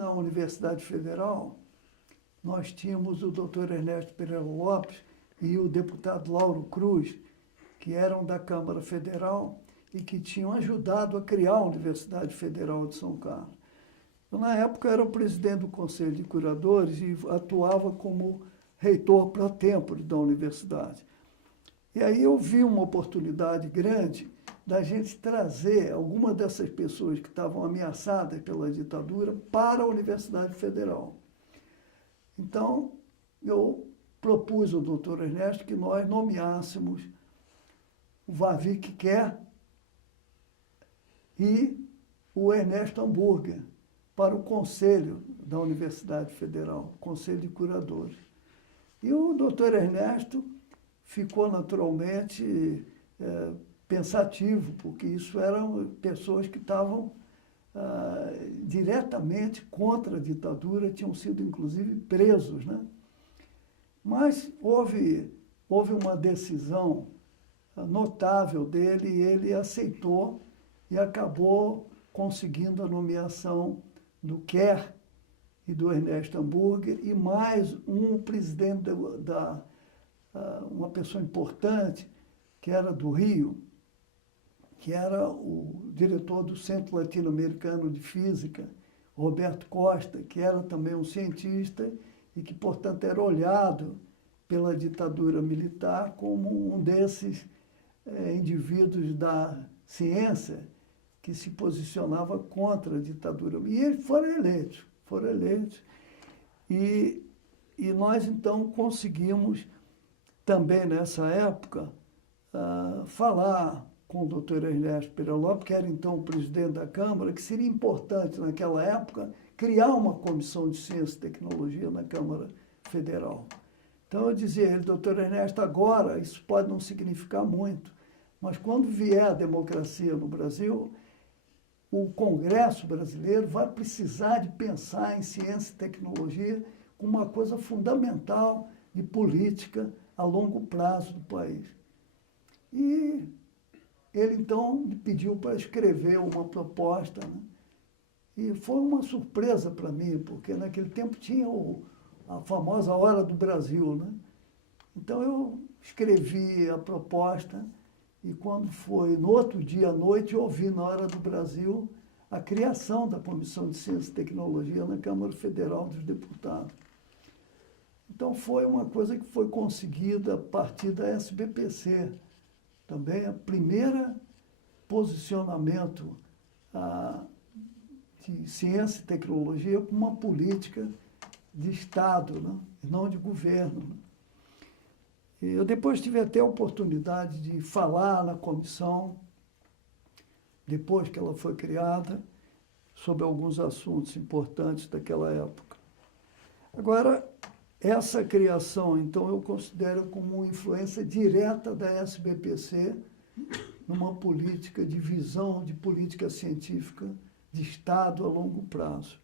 na Universidade Federal, nós tínhamos o doutor Ernesto Pereira Lopes e o deputado Lauro Cruz, que eram da Câmara Federal e que tinham ajudado a criar a Universidade Federal de São Carlos. Eu, na época, era o presidente do Conselho de Curadores e atuava como reitor pro tempore da universidade. E aí eu vi uma oportunidade grande da gente trazer algumas dessas pessoas que estavam ameaçadas pela ditadura para a Universidade Federal. Então, eu propus ao doutor Ernesto que nós nomeássemos o Warwick Kerr e o Ernesto Hamburger para o Conselho da Universidade Federal, Conselho de Curadores. E o doutor Ernesto ficou naturalmente pensativo, porque isso eram pessoas que estavam diretamente contra a ditadura, tinham sido inclusive presos, né? Mas houve uma decisão notável dele e ele aceitou e acabou conseguindo a nomeação do Kerr e do Ernesto Hamburger e mais um presidente uma pessoa importante, que era do Rio, que era o diretor do Centro Latino-Americano de Física, Roberto Costa, que era também um cientista e que, portanto, era olhado pela ditadura militar como um desses indivíduos da ciência que se posicionava contra a ditadura. E eles foram eleitos. E nós, então, conseguimos, também nessa época, falar com o doutor Ernesto Pereira Lopes, que era então o presidente da Câmara, que seria importante naquela época criar uma comissão de ciência e tecnologia na Câmara Federal. Então eu dizia a ele, doutor Ernesto, agora isso pode não significar muito, mas quando vier a democracia no Brasil, o Congresso brasileiro vai precisar de pensar em ciência e tecnologia como uma coisa fundamental de política a longo prazo do país. E ele, então, me pediu para escrever uma proposta, né? E foi uma surpresa para mim, porque naquele tempo tinha a famosa Hora do Brasil, né? Então, eu escrevi a proposta e quando foi no outro dia à noite, eu ouvi na Hora do Brasil a criação da Comissão de Ciência e Tecnologia na Câmara Federal dos Deputados. Então, foi uma coisa que foi conseguida a partir da SBPC. Também a primeira posicionamento de ciência e tecnologia como uma política de Estado, né? E não de governo. Né? E eu depois tive até a oportunidade de falar na comissão, depois que ela foi criada, sobre alguns assuntos importantes daquela época. Agora, essa criação, então, eu considero como uma influência direta da SBPC numa política de visão de política científica de Estado a longo prazo.